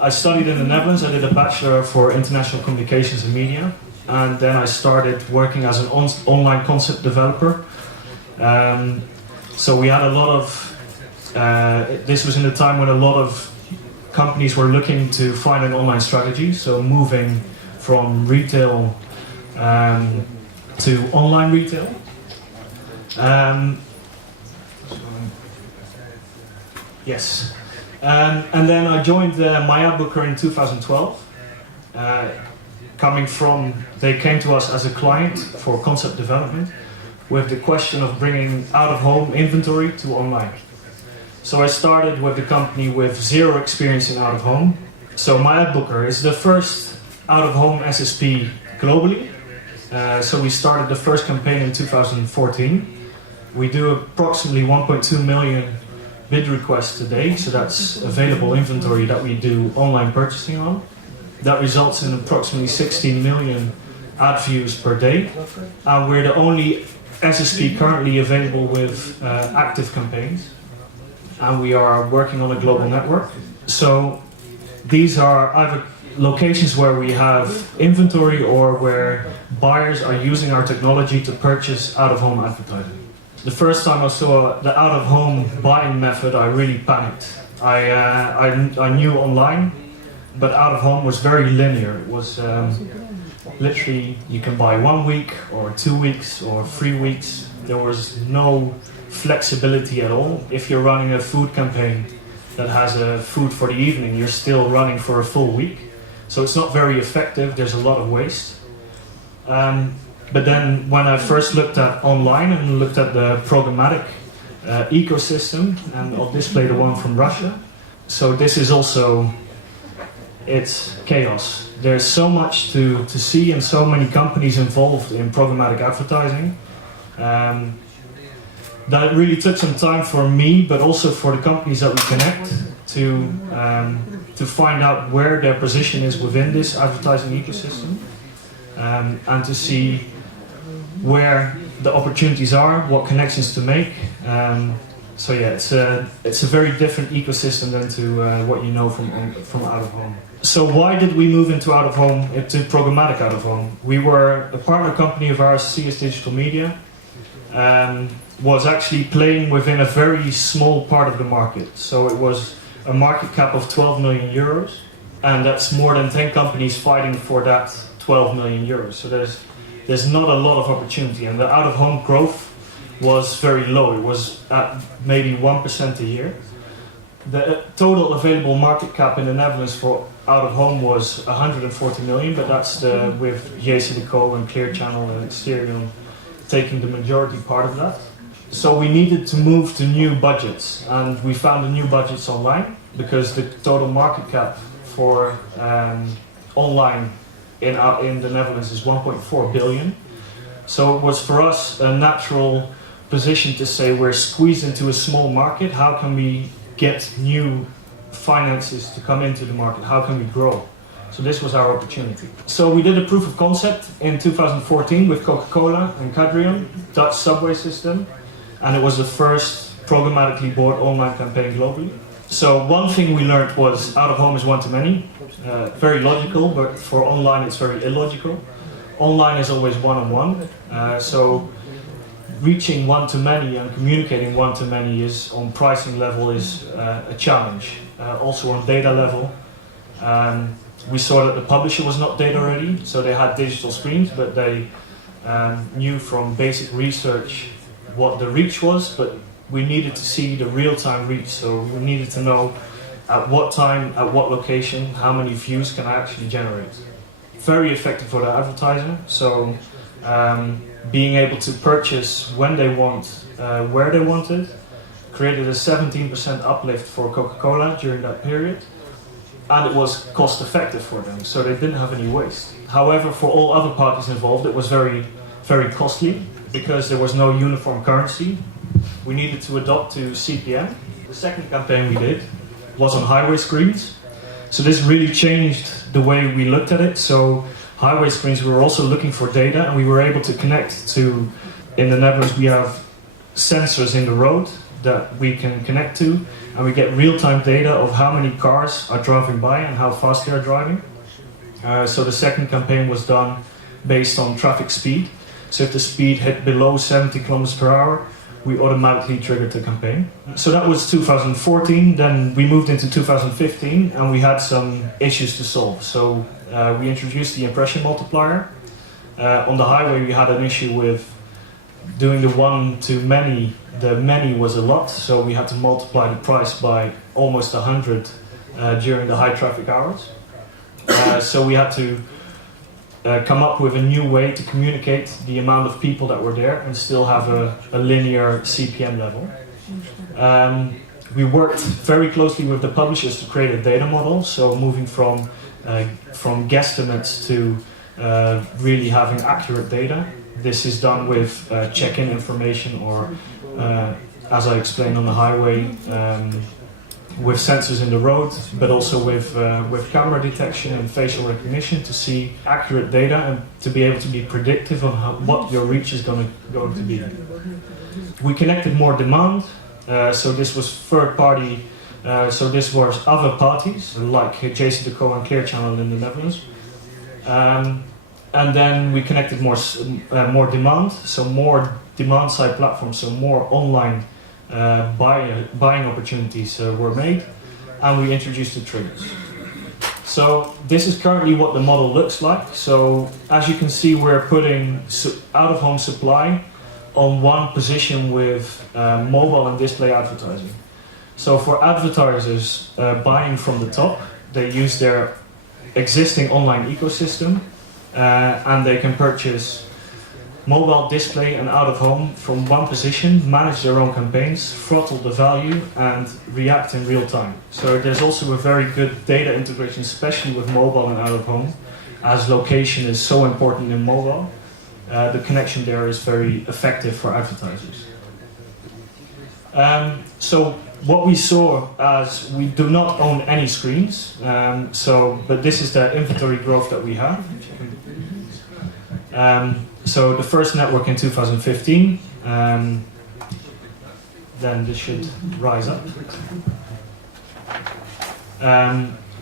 I studied in the Netherlands. I did a bachelor for international communications and media, and then I started working as an online concept developer. So we had a lot of, this was in a time when a lot of companies were looking to find an online strategy, so moving from retail to online retail. Yes. And then I joined Myadbooker in 2012. They came to us as a client for concept development with the question of bringing out-of-home inventory to online. So I started with the company with zero experience in out-of-home. So Myadbooker is the first out-of-home SSP globally. So we started the first campaign in 2014. We do approximately 1.2 million bid requests a day, so that's available inventory that we do online purchasing on. That results in approximately 16 million ad views per day. And we're the only SSP currently available with active campaigns. And we are working on a global network. So these are either locations where we have inventory or where buyers are using our technology to purchase out-of-home advertising. The first time I saw the out-of-home buying method, I really panicked. I knew online, but out-of-home was very linear. It was literally, you can buy 1 week or 2 weeks or 3 weeks. There was no flexibility at all. If you're running a food campaign that has a food for the evening, you're still running for a full week. So it's not very effective, there's a lot of waste. But then when I first looked at online and looked at the programmatic ecosystem, and I'll display the one from Russia. So this is also, it's chaos. There's so much to see and so many companies involved in programmatic advertising. That it really took some time for me, but also for the companies that we connect to find out where their position is within this advertising ecosystem, and to see where the opportunities are, what connections to make. So yeah, it's a very different ecosystem than to what you know from out of home. So why did we move into out of home, into programmatic out of home? We were a partner company of ours, CS Digital Media, was actually playing within a very small part of the market. So it was a market cap of 12 million euros, and that's more than 10 companies fighting for that 12 million euros. So there's not a lot of opportunity, and the out-of-home growth was very low. It was at maybe 1% a year. The total available market cap in the Netherlands for out-of-home was 140 million, but that's with JCDecaux and Clear Channel and Xterion taking the majority part of that. So we needed to move to new budgets, and we found the new budgets online because the total market cap for online in the Netherlands is 1.4 billion. So it was for us a natural position to say we're squeezed into a small market. How can we get new finances to come into the market? How can we grow? So this was our opportunity. So we did a proof of concept in 2014 with Coca-Cola and Cadrion, Dutch subway system, and it was the first programmatically bought online campaign globally. So one thing we learned was out-of-home is one-to-many. Very logical, but for online it's very illogical. Online is always one-on-one. So reaching one-to-many and communicating one-to-many is, on pricing level, is a challenge. Also on data level. We saw that the publisher was not data ready, so they had digital screens, but they knew from basic research what the reach was, but we needed to see the real-time reach, so we needed to know at what time, at what location, how many views can I actually generate. Very effective for the advertiser, so being able to purchase when they want, where they want it, created a 17% uplift for Coca-Cola during that period, and it was cost effective for them, so they didn't have any waste. However, for all other parties involved, it was very, very costly because there was no uniform currency. We needed to adopt to CPM. The second campaign we did was on highway screens. So this really changed the way we looked at it. So highway screens, we were also looking for data, and we were able to connect to, in the Netherlands we have sensors in the road that we can connect to, and we get real-time data of how many cars are driving by and how fast they are driving. So the second campaign was done based on traffic speed. So if the speed hit below 70 kilometers per hour, we automatically triggered the campaign. So that was 2014. Then we moved into 2015 and we had some issues to solve. So we introduced the impression multiplier. On the highway we had an issue with doing the one-to-many. The many was a lot, so we had to multiply the price by almost 100 during the high traffic hours. So we had to come up with a new way to communicate the amount of people that were there and still have a linear CPM level. We worked very closely with the publishers to create a data model, so moving from guesstimates to really having accurate data. This is done with check-in information or, as I explained on the highway, with sensors in the road, but also with camera detection and facial recognition to see accurate data and to be able to be predictive on what your reach is going to be. We connected more demand, so this was third party, so this was other parties like Jason Deco and Clear Channel in the Netherlands. And then we connected more demand, so more demand side platforms, so more online buying opportunities were made, and we introduced the triggers. So this is currently what the model looks like. So as you can see, we're putting out-of-home supply on one position with mobile and display advertising. So for advertisers buying from the top, they use their existing online ecosystem and they can purchase mobile, display and out-of-home from one position, manage their own campaigns, throttle the value and react in real time. So there's also a very good data integration, especially with mobile and out-of-home, as location is so important in mobile. The connection there is very effective for advertisers. So what we saw as we do not own any screens, but this is the inventory growth that we have. So the first network in 2015, then this should rise up,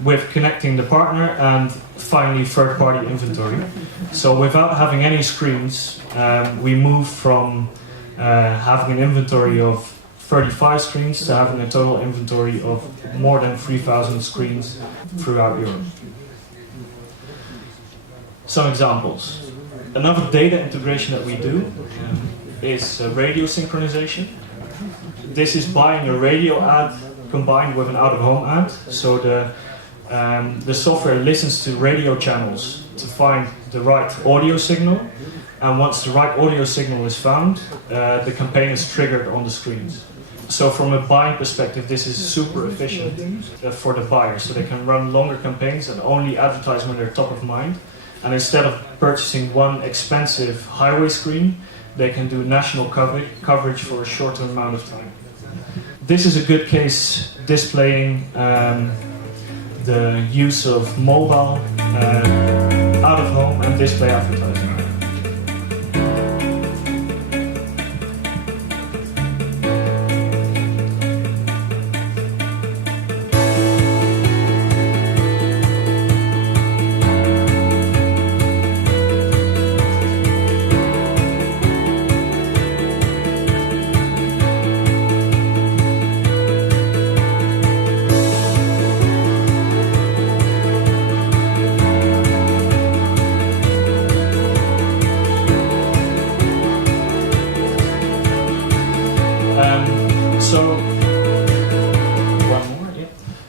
with connecting the partner and finally third-party inventory. So without having any screens, we moved from having an inventory of 35 screens to having a total inventory of more than 3,000 screens throughout Europe. Some examples. Another data integration that we do is radio synchronization. This is buying a radio ad combined with an out-of-home ad. So the software listens to radio channels to find the right audio signal, and once the right audio signal is found, the campaign is triggered on the screens. So from a buying perspective, this is super efficient for the buyer, so they can run longer campaigns and only advertise when they're top of mind. And instead of purchasing one expensive highway screen, they can do national coverage for a shorter amount of time. This is a good case displaying the use of mobile, out-of-home and display advertising.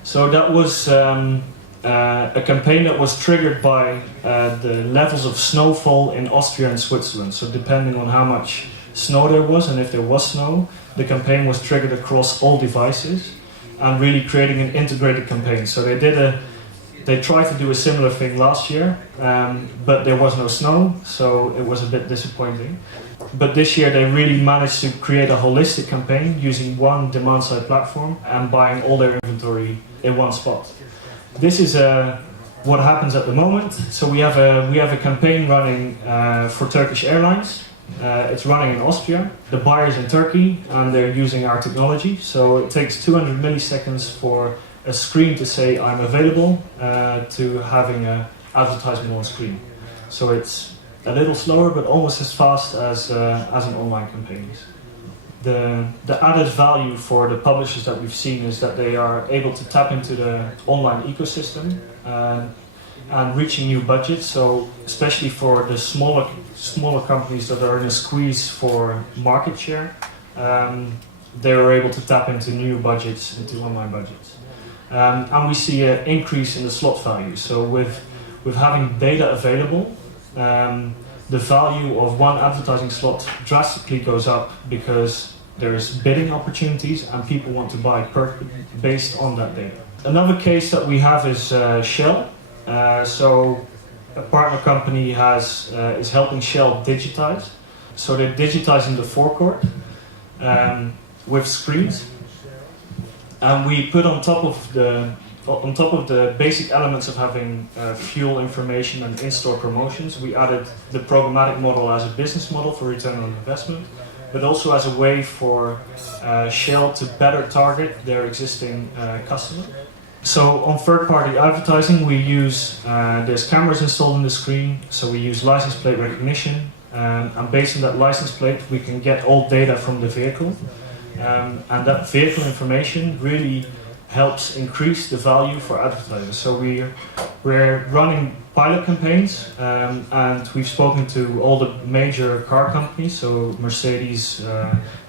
So that was a campaign that was triggered by the levels of snowfall in Austria and Switzerland. So depending on how much snow there was and if there was snow, the campaign was triggered across all devices and really creating an integrated campaign. So they tried to do a similar thing last year, but there was no snow, so it was a bit disappointing. But this year they really managed to create a holistic campaign using one demand-side platform and buying all their inventory in one spot. This is what happens at the moment. So we have a campaign running for Turkish Airlines. It's running in Austria. The buyer is in Turkey and they're using our technology. So it takes 200 milliseconds for a screen to say I'm available to having an advertisement on screen. So it's a little slower but almost as fast as an online campaign is. The added value for the publishers that we've seen is that they are able to tap into the online ecosystem and reaching new budgets. So especially for the smaller companies that are in a squeeze for market share, they are able to tap into new budgets, into online budgets. And we see an increase in the slot value. So with having data available, the value of one advertising slot drastically goes up because there's bidding opportunities and people want to buy based on that data. Another case that we have is Shell. So a partner company is helping Shell digitize. So they're digitizing the forecourt with screens, and we put on top of the basic elements of having fuel information and in-store promotions, we added the programmatic model as a business model for return on investment, but also as a way for Shell to better target their existing customer. So on third-party advertising, we use, there's cameras installed on the screen, so we use license plate recognition, and based on that license plate, we can get all data from the vehicle, and that vehicle information really helps increase the value for advertisers. So we're running pilot campaigns, and we've spoken to all the major car companies, so Mercedes,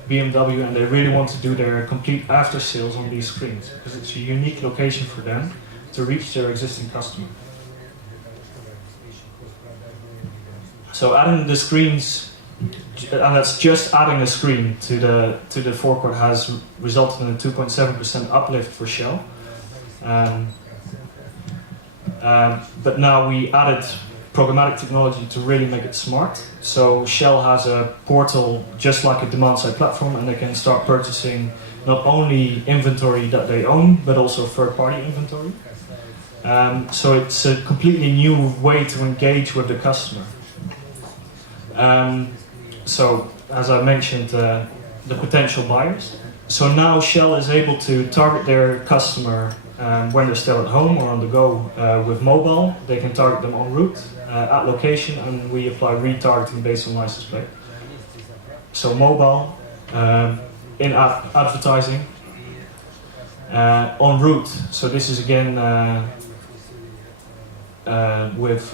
BMW, and they really want to do their complete after sales on these screens because it's a unique location for them to reach their existing customer. So adding the screens, and that's just adding a screen to the forecourt, has resulted in a 2.7% uplift for Shell. But now we added programmatic technology to really make it smart. So Shell has a portal just like a demand-side platform, and they can start purchasing not only inventory that they own, but also third-party inventory. So it's a completely new way to engage with the customer. So as I mentioned, the potential buyers. So now Shell is able to target their customer when they're still at home or on the go with mobile. They can target them en route, at location, and we apply retargeting based on license plate. So mobile, in-app advertising, en route. So this is again with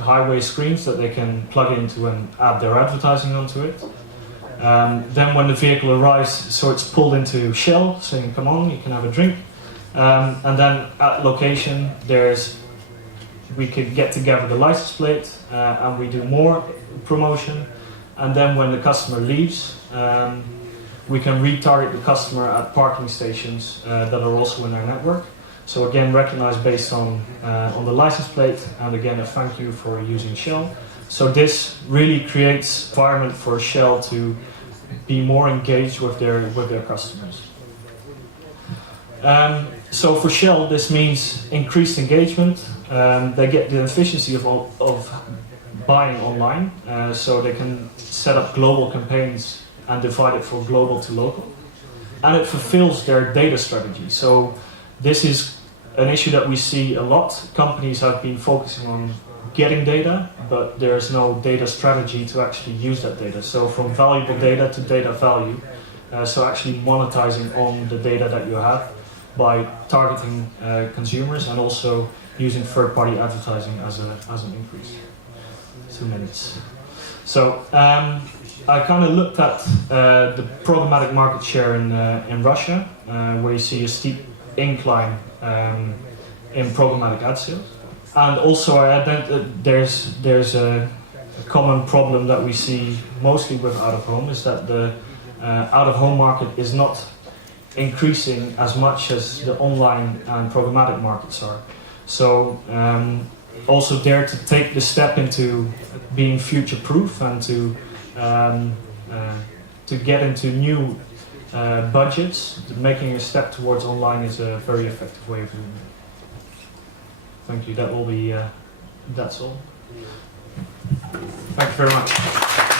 highway screens that they can plug into and add their advertising onto it. Then when the vehicle arrives, so it's pulled into Shell, saying come on, you can have a drink. And then at location, we can get together the license plate and we do more promotion. And then when the customer leaves, we can retarget the customer at parking stations that are also in our network. So again, recognized based on the license plate, and again a thank you for using Shell. So this really creates environment for Shell to be more engaged with their customers. So for Shell, this means increased engagement. They get the efficiency of buying online, so they can set up global campaigns and divide it from global to local. And it fulfills their data strategy. So this is an issue that we see a lot. Companies have been focusing on getting data, but there's no data strategy to actually use that data. So from valuable data to data value, so actually monetizing on the data that you have by targeting consumers and also using third-party advertising as an increase. 2 minutes. So I kind of looked at the programmatic market share in Russia, where you see a steep incline in programmatic ad sales. And also there's a common problem that we see mostly with out-of-home, is that the out-of-home market is not increasing as much as the online and programmatic markets are. So also there to take the step into being future-proof and to get into new budgets, making a step towards online is a very effective way of doing it. Thank you. That will be. That's all. Thank you very much.